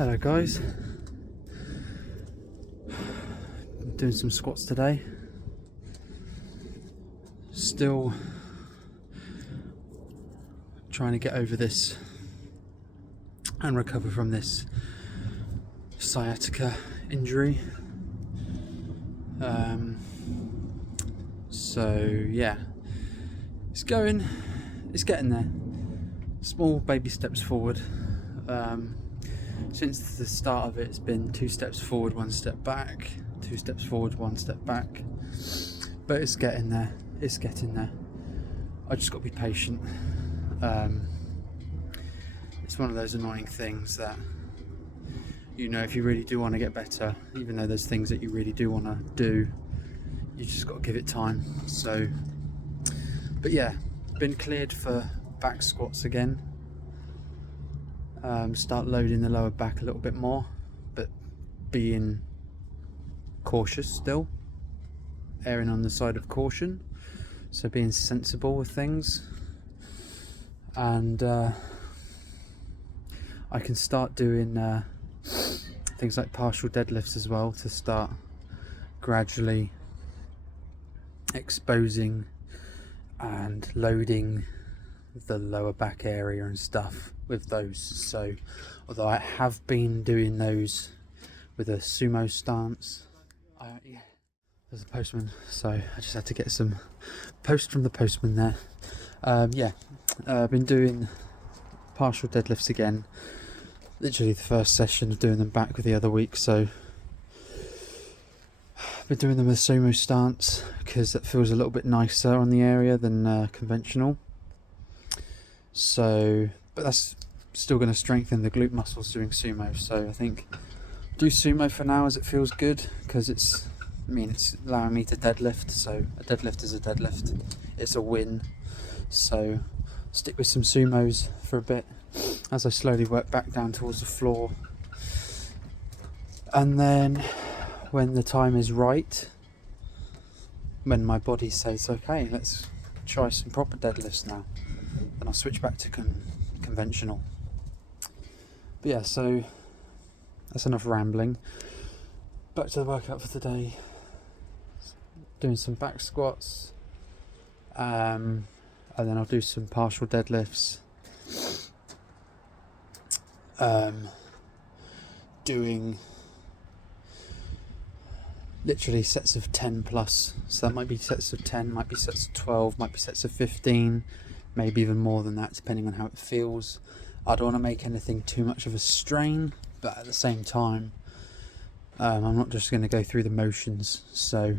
Hello guys, I'm doing some squats today. Still trying to get over this and recover from this sciatica injury. So yeah, it's getting there. Small baby steps forward. Since the start of it, it's been 2 steps forward, 1 step back, 2 steps forward, 1 step back. But it's getting there. It's getting there. I just got to be patient. It's one of those annoying things that, you know, if you really do want to get better, even though there's things that you really do want to do, you just got to give it time. So, but yeah, been cleared for back squats again. Start loading the lower back a little bit more, but being cautious still, erring on the side of caution, so being sensible with things. And I can start doing things like partial deadlifts as well, to start gradually exposing and loading the lower back area and stuff with those. So although I have been doing those with a sumo stance, yeah, there's a postman, so I just had to get some post from the postman there. I've been doing partial deadlifts again, literally the first session of doing them back with the other week. So I've been doing them with sumo stance because that feels a little bit nicer on the area than conventional. So, but that's still going to strengthen the glute muscles doing sumo. So I think do sumo for now as it feels good, because it's allowing me to deadlift. So a deadlift is a deadlift. It's a win. So stick with some sumos for a bit as I slowly work back down towards the floor. And then when the time is right, when my body says, okay, let's try some proper deadlifts now, then I'll switch back to conventional. But yeah, so that's enough rambling. Back to the workout for today. Doing some back squats, and then I'll do some partial deadlifts. Doing literally sets of 10 plus. So that might be sets of 10, might be sets of 12, might be sets of 15, maybe even more than that, depending on how it feels. I don't want to make anything too much of a strain, but at the same time, I'm not just going to go through the motions. So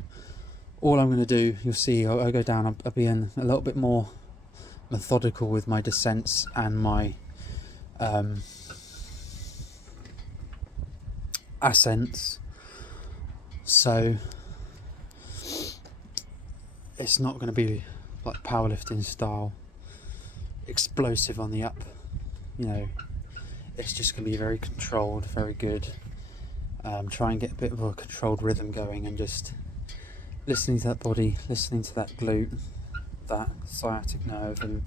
all I'm going to do, you'll see, I'll go down, I'll be in a little bit more methodical with my descents and my ascents. So it's not going to be like powerlifting style, explosive on the up, you know. It's just going to be very controlled, very good. Try and get a bit of a controlled rhythm going, and just listening to that body, listening to that glute, that sciatic nerve, and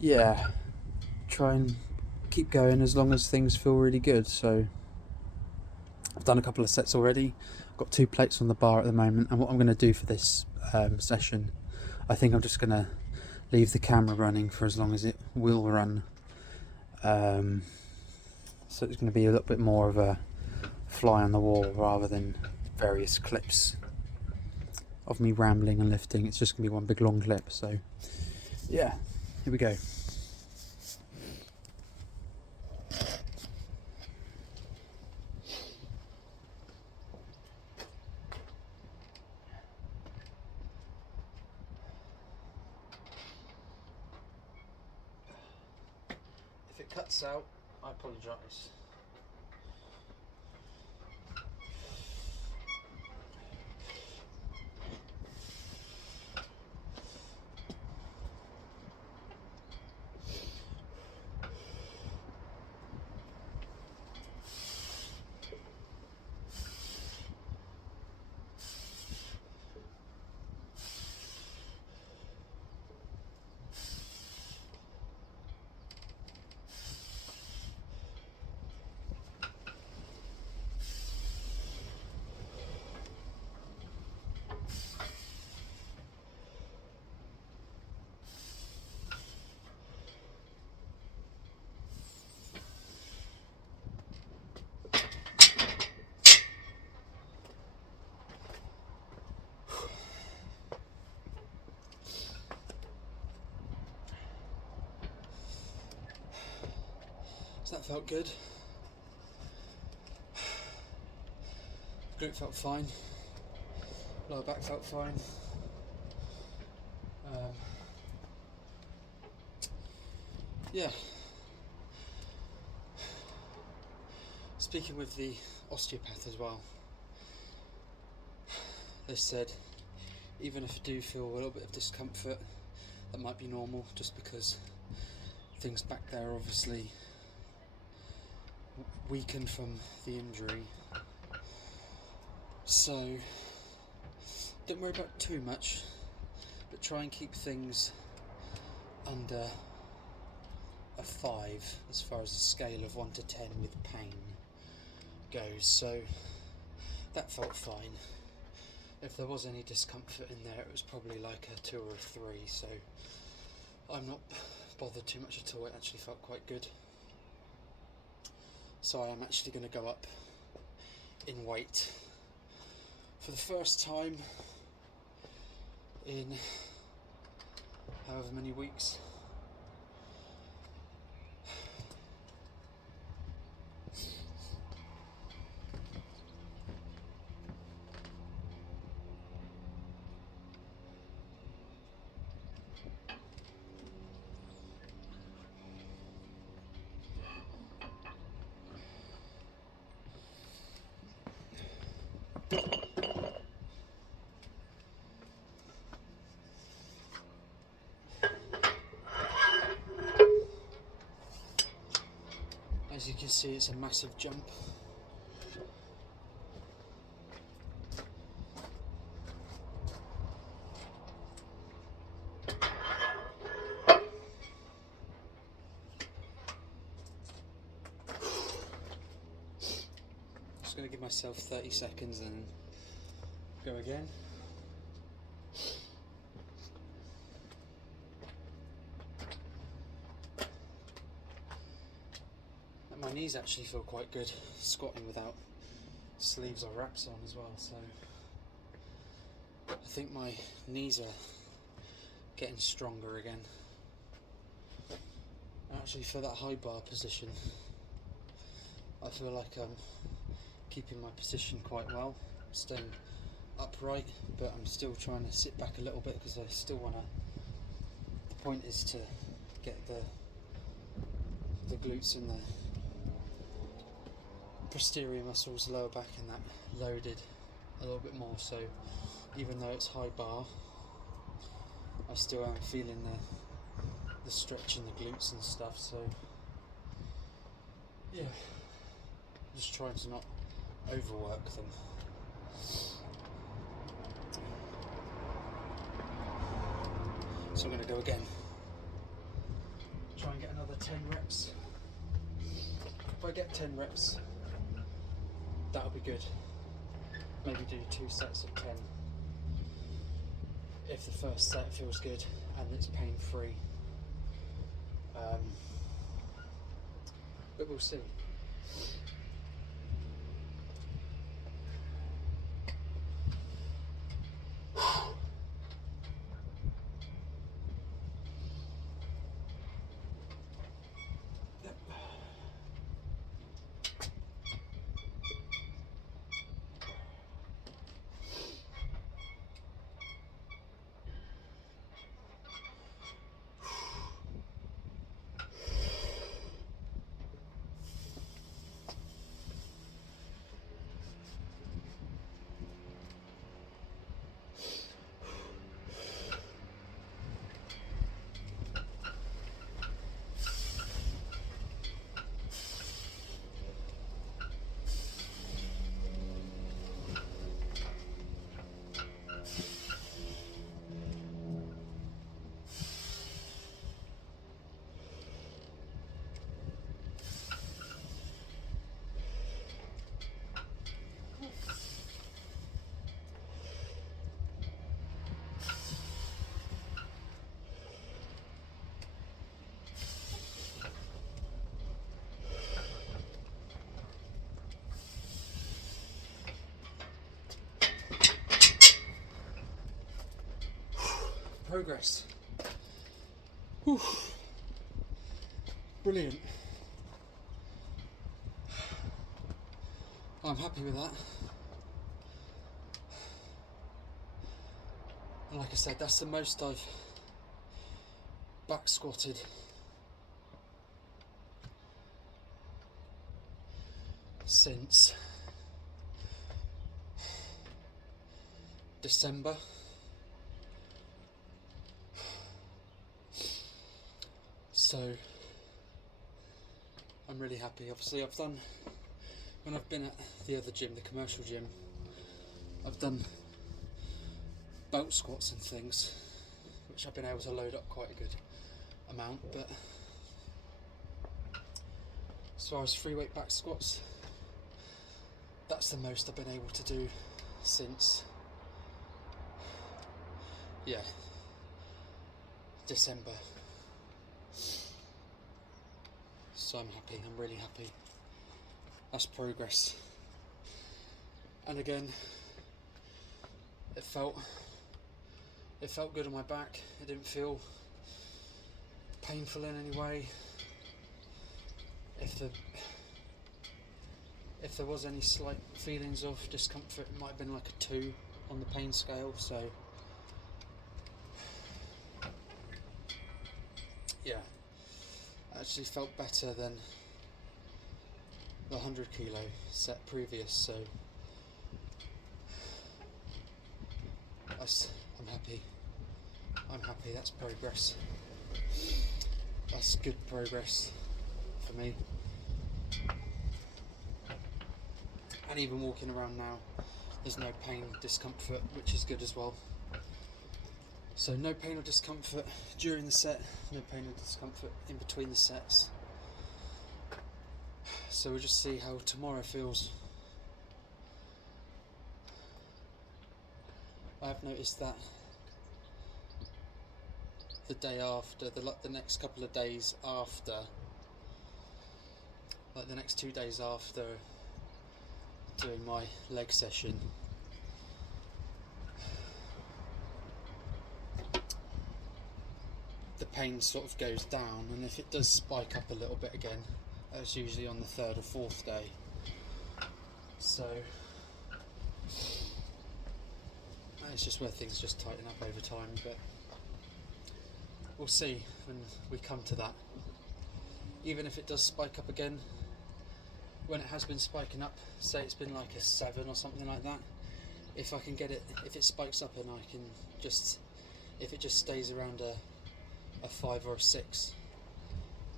yeah, try and keep going as long as things feel really good. So I've done a couple of sets already. I've got 2 plates on the bar at the moment, and what I'm going to do for this session, I think I'm just going to leave the camera running for as long as it will run. So it's going to be a little bit more of a fly on the wall rather than various clips of me rambling and lifting. It's just going to be one big long clip. So yeah, here we go. If it cuts out, I apologise. So that felt good. Glute felt fine. Lower back felt fine. Yeah. Speaking with the osteopath as well, they said even if I do feel a little bit of discomfort, that might be normal, just because things back there obviously weakened from the injury. So don't worry about too much, but try and keep things under a 5 as far as a scale of 1 to 10 with pain goes. So that felt fine. If there was any discomfort in there, it was probably like a 2 or a 3, so I'm not bothered too much at all. It actually felt quite good. So I am actually going to go up in weight for the first time in however many weeks. As you can see, it's a massive jump. Just going to give myself 30 seconds and go again. My knees actually feel quite good squatting without sleeves or wraps on as well, so I think my knees are getting stronger again. Actually, for that high bar position, I feel like I'm keeping my position quite well, staying upright, but I'm still trying to sit back a little bit because I still want to. The point is to get the glutes and the posterior muscles, lower back and that loaded a little bit more, so even though it's high bar, I still am feeling the stretch in the glutes and stuff, so yeah, just trying to not overwork them. So I'm going to go again, try and get another 10 reps. If I get 10 reps, that'll be good. Maybe do 2 sets of 10 if the first set feels good and it's pain free, but we'll see. Progress. Whew. Brilliant. I'm happy with that. And like I said, that's the most I've back squatted since December. So I'm really happy. Obviously I've done, when I've been at the other gym, the commercial gym, I've done belt squats and things, which I've been able to load up quite a good amount, but as far as free weight back squats, that's the most I've been able to do since, yeah, December. So I'm happy, I'm really happy. That's progress. And again, it felt good on my back. It didn't feel painful in any way. If there was any slight feelings of discomfort, it might have been like a 2 on the pain scale. So yeah, actually felt better than the 100 kilo set previous, so I'm happy. That's progress. That's good progress for me. And even walking around now, there's no pain, discomfort, which is good as well. So no pain or discomfort during the set, no pain or discomfort in between the sets. So we'll just see how tomorrow feels. I've noticed that the day after, the next couple of days after, like the next 2 days after doing my leg session, the pain sort of goes down, and if it does spike up a little bit again, that's usually on the 3rd or 4th day. So it's just where things just tighten up over time, but we'll see when we come to that. Even if it does spike up again, when it has been spiking up, say it's been like a 7 or something like that, if I can get it, if it spikes up and I can just, if it just stays around a 5 or a 6,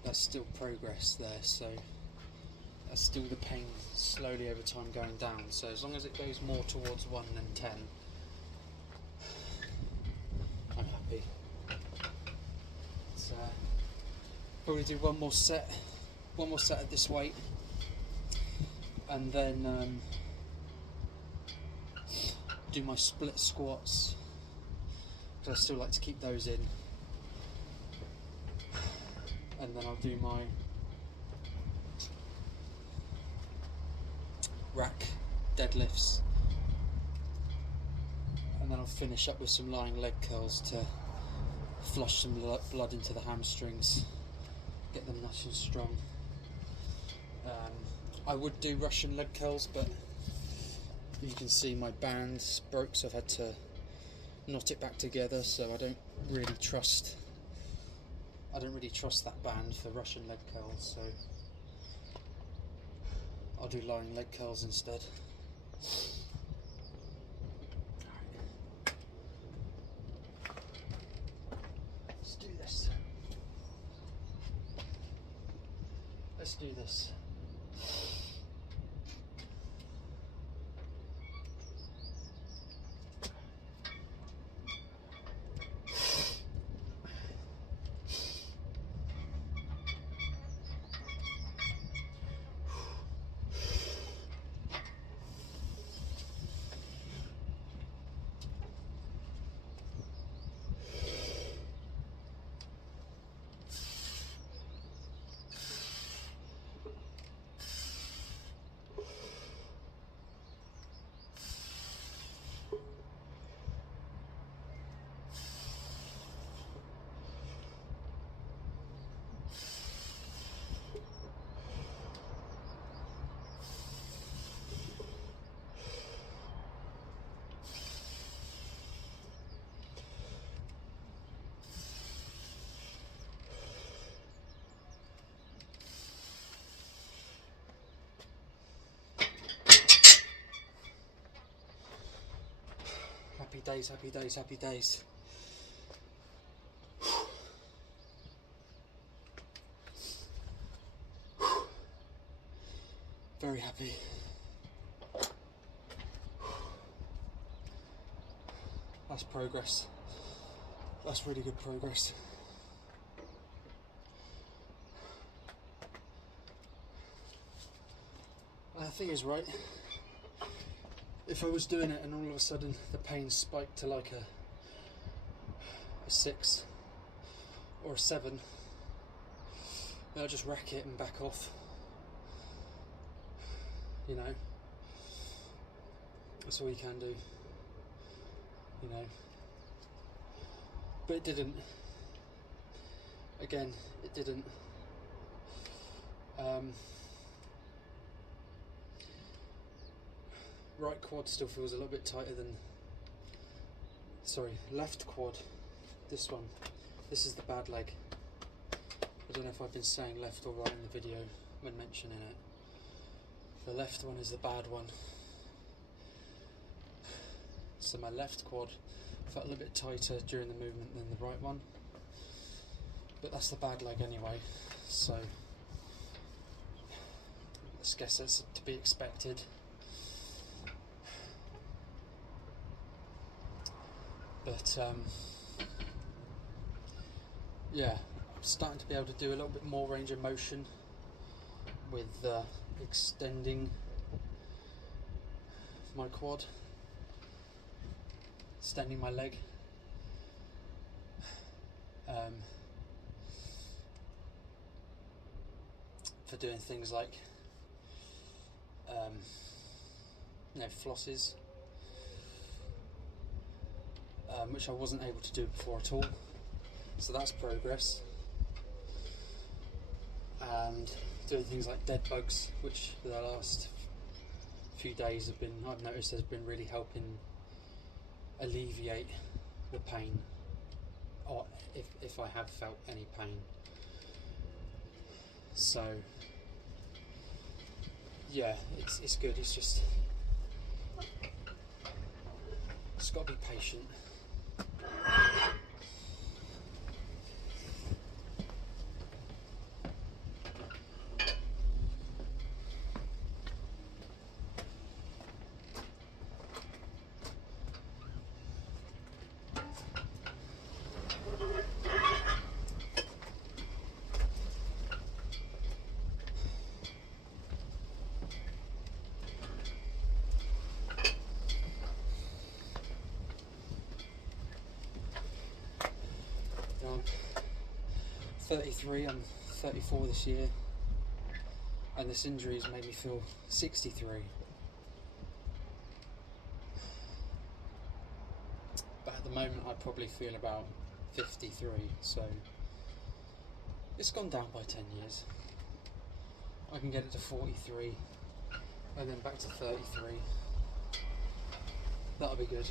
that's still progress there. So that's still the pain slowly over time going down. So as long as it goes more towards 1 than 10, I'm happy. So probably do one more set at this weight, and then do my split squats, because I still like to keep those in, and then I'll do my rack deadlifts, and then I'll finish up with some lying leg curls to flush some blood into the hamstrings, get them nice and strong. I would do Russian leg curls, but you can see my band's broke, so I've had to knot it back together, so I don't really trust that band for Russian leg curls, so I'll do lying leg curls instead. Let's do this. Let's do this. days, happy days, happy days. Very happy. That's progress. That's really good progress. The thing is, right, if I was doing it and all of a sudden the pain spiked to like a 6 or a 7, then I'll just rack it and back off. You know, that's all you can do. You know, but it didn't. Again, it didn't. Right quad still feels a little bit tighter than, sorry, left quad, this one, this is the bad leg. I don't know if I've been saying left or right in the video when mentioning it. The left one is the bad one. So my left quad felt a little bit tighter during the movement than the right one. But that's the bad leg anyway, so I guess that's to be expected. But yeah, I'm starting to be able to do a little bit more range of motion with extending my quad, extending my leg. For doing things like you know, flosses, which I wasn't able to do before at all, so that's progress. And doing things like dead bugs, which for the last few days have been, I've noticed has been really helping alleviate the pain, or if I have felt any pain. So yeah, it's good. It's just got to be patient. I'm 33, I'm 34 this year, and this injury has made me feel 63. But at the moment I probably feel about 53, so it's gone down by 10 years. I can get it to 43 and then back to 33. That'll be good.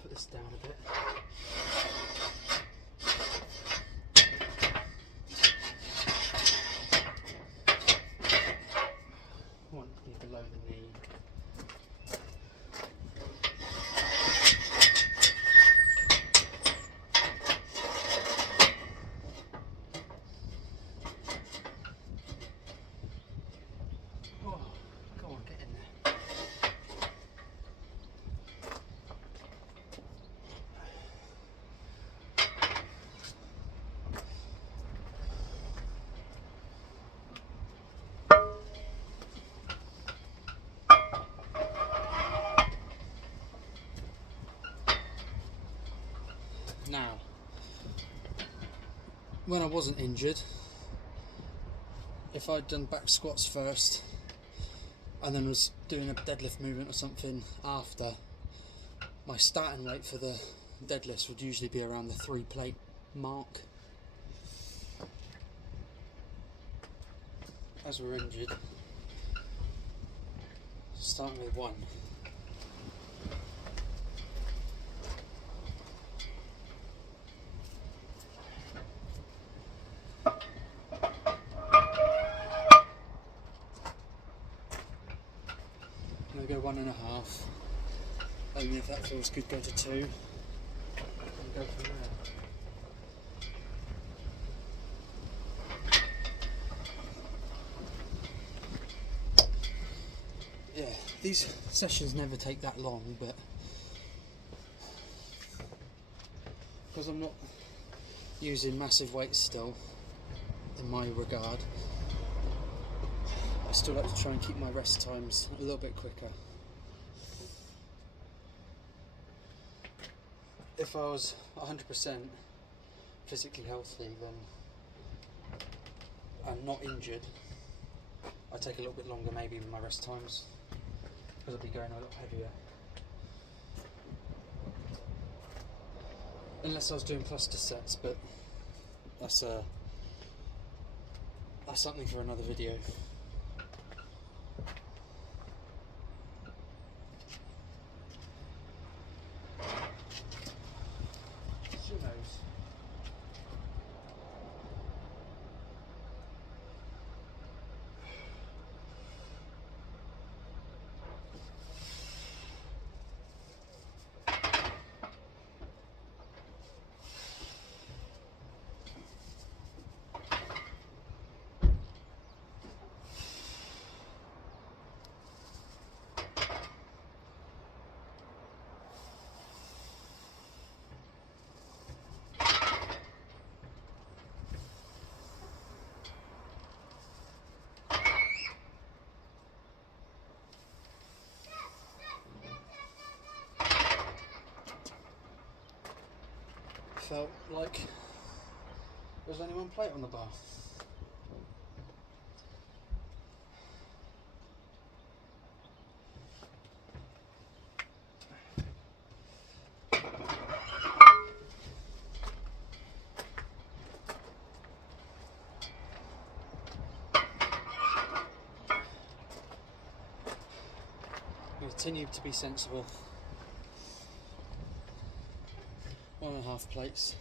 Put this down a bit. Want to be below the knee. Oh, go on, get in there. Now, when I wasn't injured, if I'd done back squats first and then was doing a deadlift movement or something after, my starting weight for the deadlifts would usually be around the 3 plate mark. As we're injured, starting with 1. I'm going to go 1.5, and if that feels good, go to 2, and go from there. Yeah, these sessions never take that long, but because I'm not using massive weights still, in my regard, I still like to try and keep my rest times a little bit quicker. If I was 100% physically healthy, then I'm not injured, I take a little bit longer maybe with my rest times, because I'll be going a lot heavier. Unless I was doing cluster sets, but that's something for another video. Who knows? Felt like there was only 1 plate on the bar. Continue to be sensible. 1.5 plates.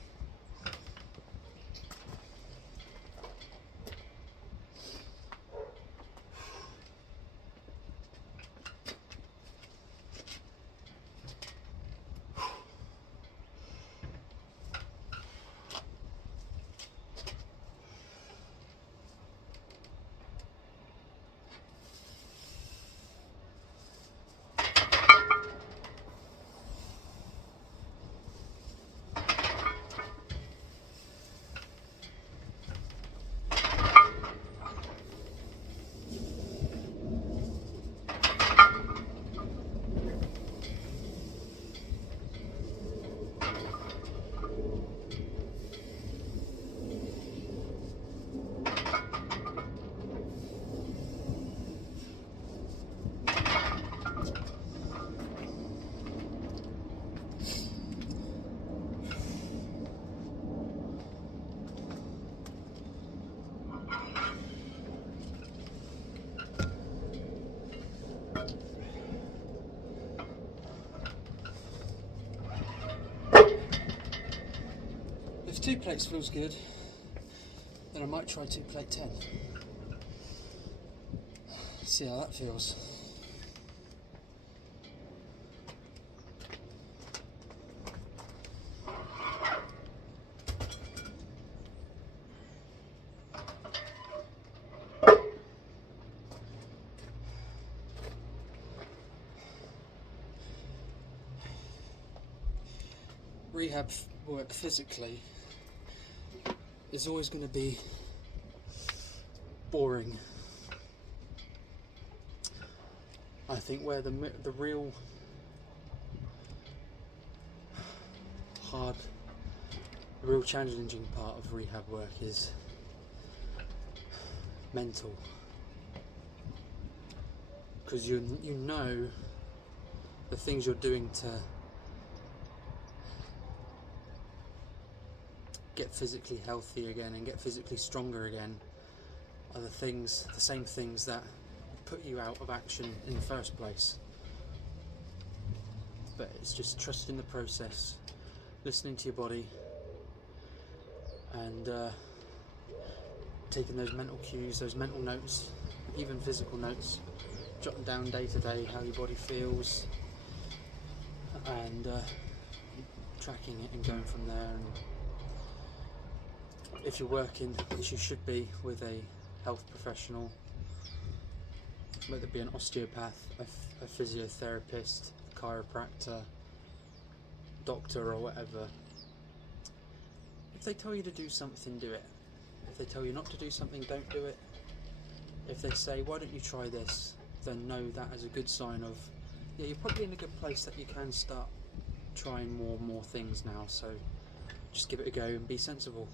If 2 plates feels good, then I might try 2 plate 10. See how that feels. Rehab work physically is always going to be boring. I think where the real hard The real challenging part of rehab work is mental, because you know the things you're doing to get physically healthy again and get physically stronger again are the same things that put you out of action in the first place. But it's just trusting the process, listening to your body, and taking those mental cues, those mental notes, even physical notes, jotting down day to day how your body feels, and tracking it and going from there. And if you're working, which you should be, with a health professional, whether it be an osteopath, a physiotherapist, a chiropractor, doctor or whatever, if they tell you to do something, do it. If they tell you not to do something, don't do it. If they say, why don't you try this, then know that as a good sign of, yeah, you're probably in a good place that you can start trying more and more things now, so just give it a go and be sensible.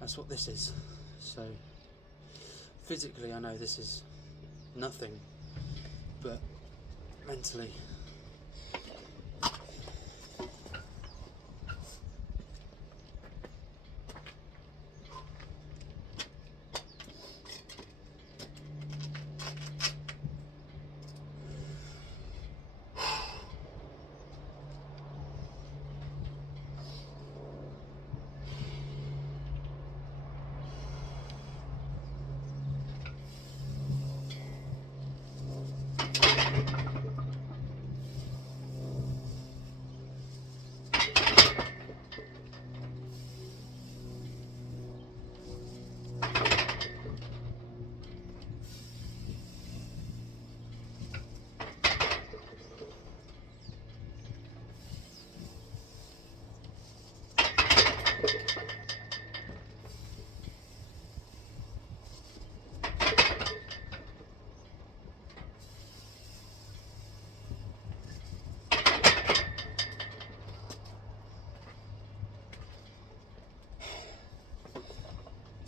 That's what this is. So physically I know this is nothing, but mentally,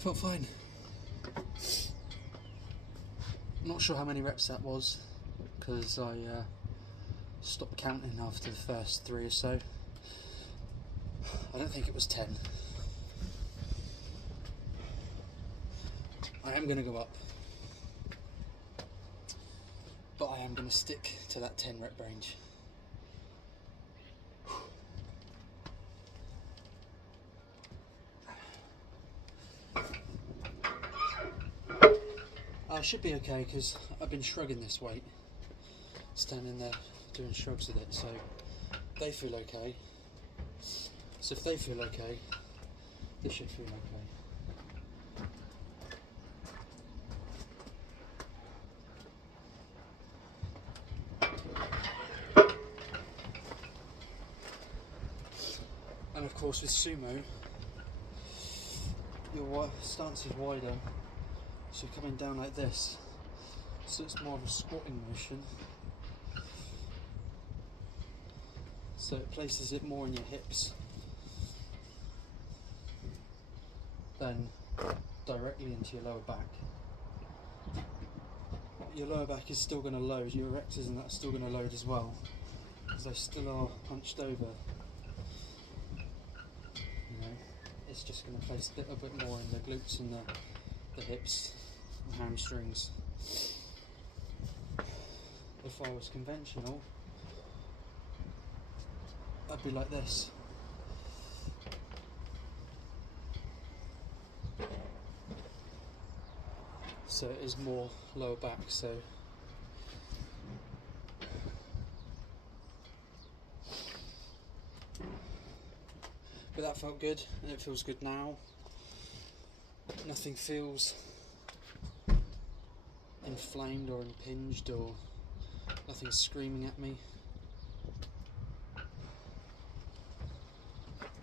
felt fine. I'm not sure how many reps that was, because I stopped counting after the first 3 or so. I don't think it was 10. I am going to go up, but I am going to stick to that 10 rep range. I should be okay, because I've been shrugging this weight, standing there doing shrugs with it, so they feel okay. So if they feel okay, this should feel okay. And of course with sumo, your stance is wider, so you're coming down like this, so it's more of a squatting motion, so it places it more in your hips than directly into your lower back. Your lower back is still going to load, your erectors and that's still going to load as well, because they still are hunched over. You know, it's just going to place a little bit more in the glutes and the hips and hamstrings. If I was conventional, I'd be like this. So it is more lower back, so but that felt good, and it feels good now. Nothing feels inflamed or impinged, or nothing's screaming at me.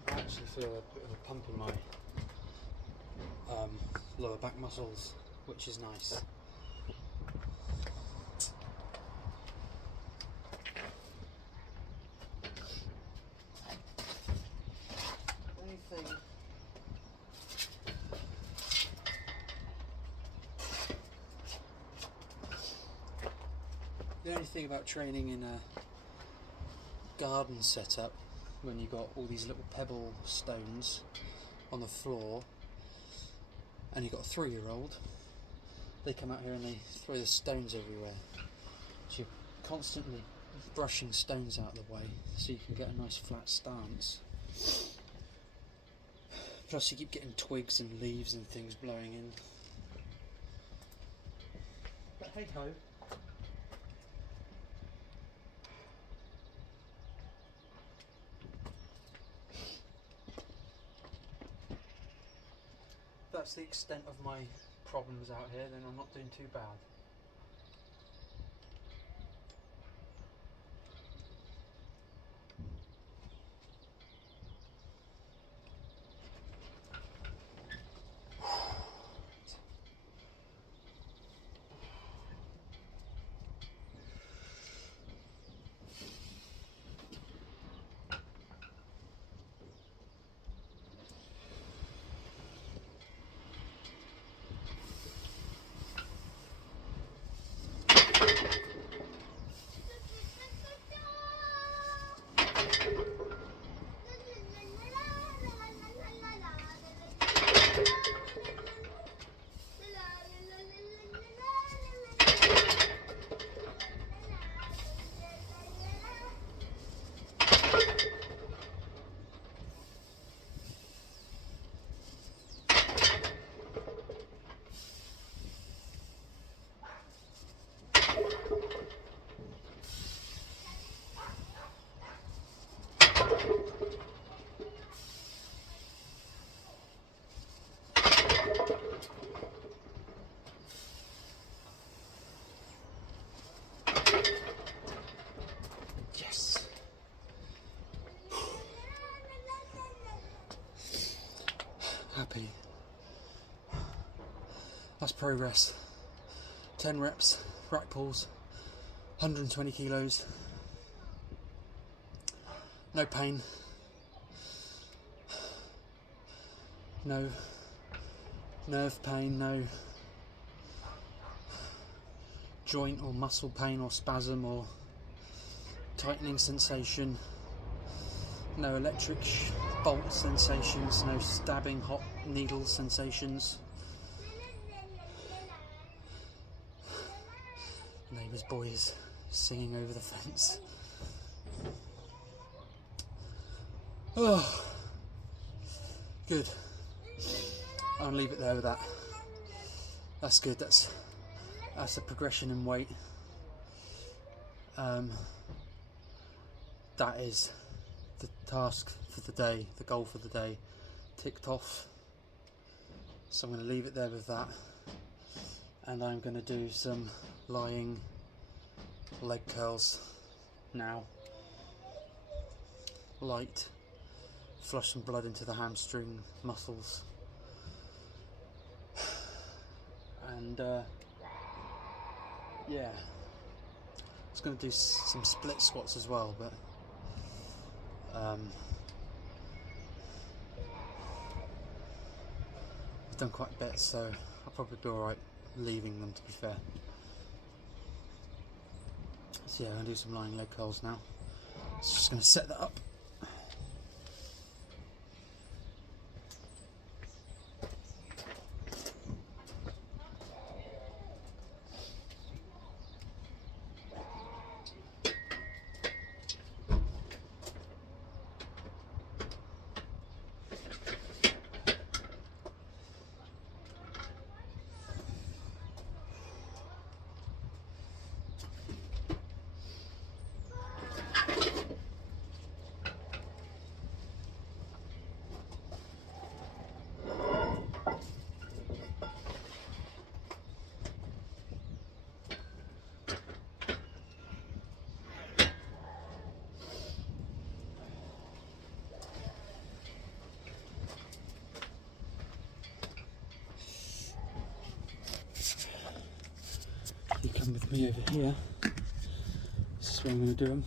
I actually feel a bit of a pump in my lower back muscles, which is nice. the only thing about training in a garden setup when you've got all these little pebble stones on the floor and you've got a 3-year-old, they come out here and they throw the stones everywhere. So you're constantly brushing stones out of the way so you can get a nice flat stance. Plus you keep getting twigs and leaves and things blowing in. But hey ho. If that's the extent of my problems out here, then I'm not doing too bad. Happy. That's progress. 10 reps, rack pulls, 120 kilos. No pain. No nerve pain, no joint or muscle pain or spasm or tightening sensation. No electric bolt sensations, no stabbing hot needle sensations. Neighbour's boy is singing over the fence. Oh, good. I'll leave it there with that. That's good. That's a progression in weight. That is the task for the day, the goal for the day, ticked off. So I'm going to leave it there with that, and I'm going to do some lying leg curls now. Light, flush some blood into the hamstring muscles, and yeah, I was going to do some split squats as well, but I've done quite a bit, so I'll probably be alright leaving them, to be fair. So yeah, I'm going to do some lying leg curls now. So just going to set that up. You come with me over here. This is where I'm going to do them.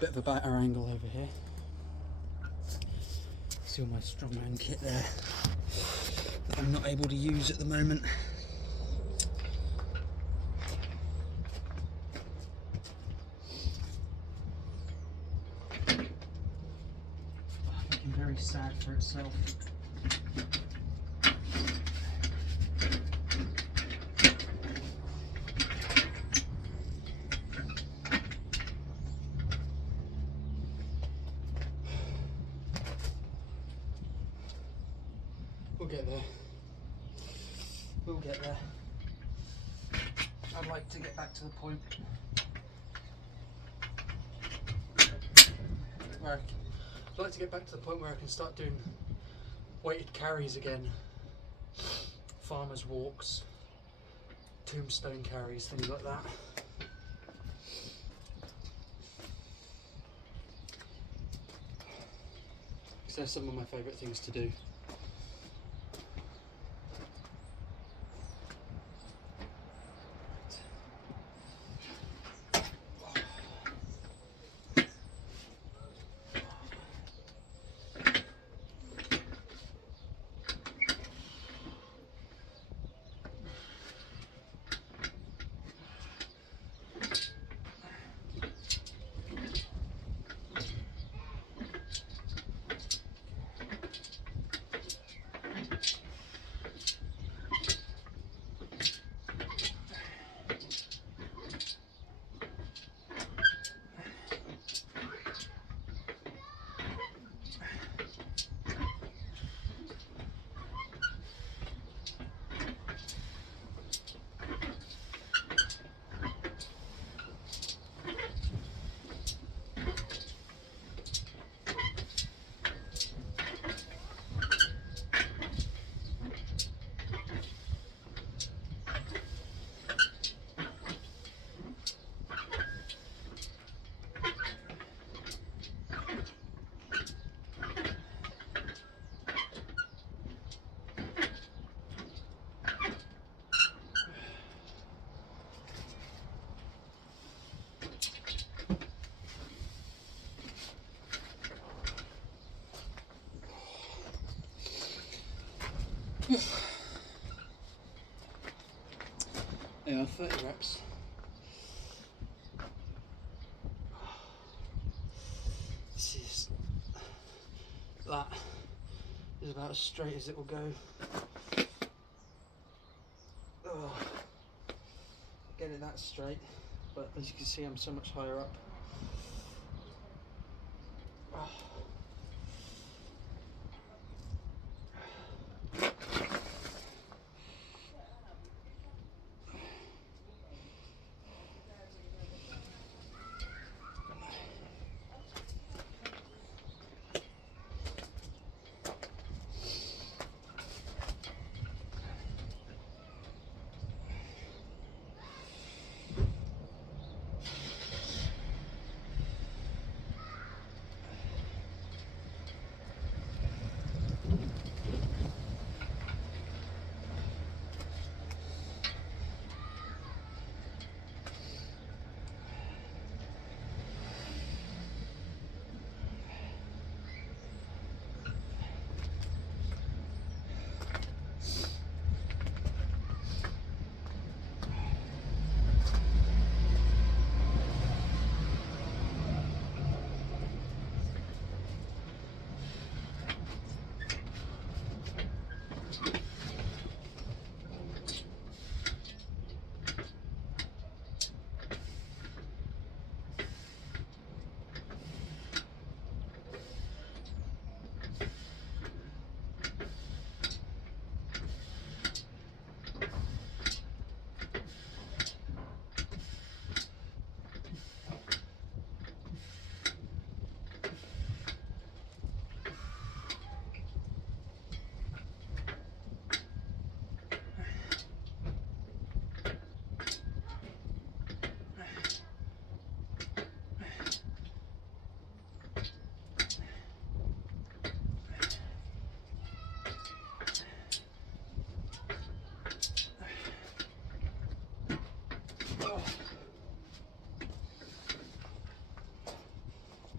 Bit of a better angle over here. See all my strongman kit there. that I'm not able to use at the moment. Looking very sad for itself. We'll get there. We'll get there. I'd like to get back to the point where I'd like to get back to the point where I can start doing weighted carries again, farmers walks, tombstone carries, things like that. Because they're some of my favourite things to do. Yeah, 30 reps. That is about as straight as it will go. Oh, get it that straight, but as you can see I'm so much higher up. Oh.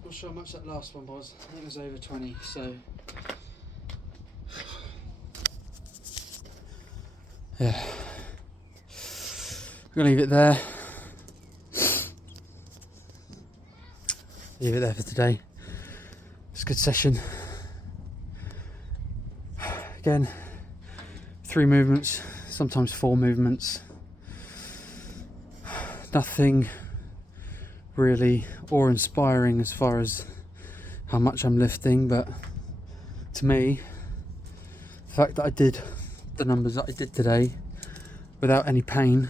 Not sure how much that last one was. I think it was over 20, so yeah, I'm gonna leave it there. Leave it there for today. It's a good session. Again, 3 movements, sometimes 4 movements. Nothing really awe-inspiring as far as how much I'm lifting, but to me, the fact that I did the numbers that I did today without any pain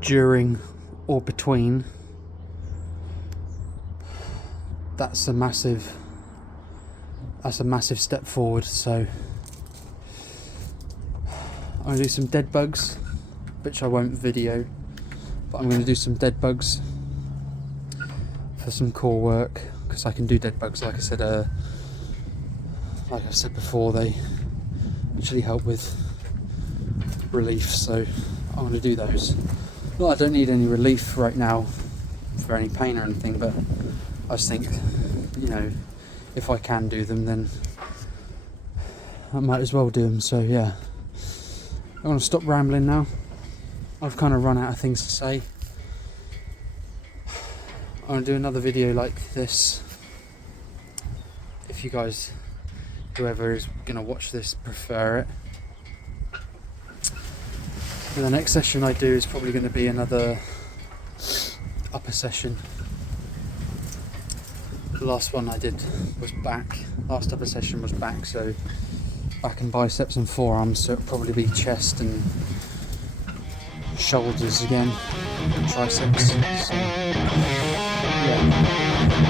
during or between, that's a massive step forward. So I'm going to do some dead bugs, which I won't video, but I'm going to do some dead bugs for some core work, because I can do dead bugs, like I said before, they actually help with relief, so I'm going to do those. Well, I don't need any relief right now for any pain or anything, but I just think, you know, if I can do them, then I might as well do them. So yeah, I'm going to stop rambling now. I've kind of run out of things to say. I'm going to do another video like this. If you guys, whoever is going to watch this, prefer it. And the next session I do is probably going to be another upper session. The last one I did was back. Last upper session was back, so back and biceps and forearms, so it'll probably be chest and shoulders again, and triceps. So yeah.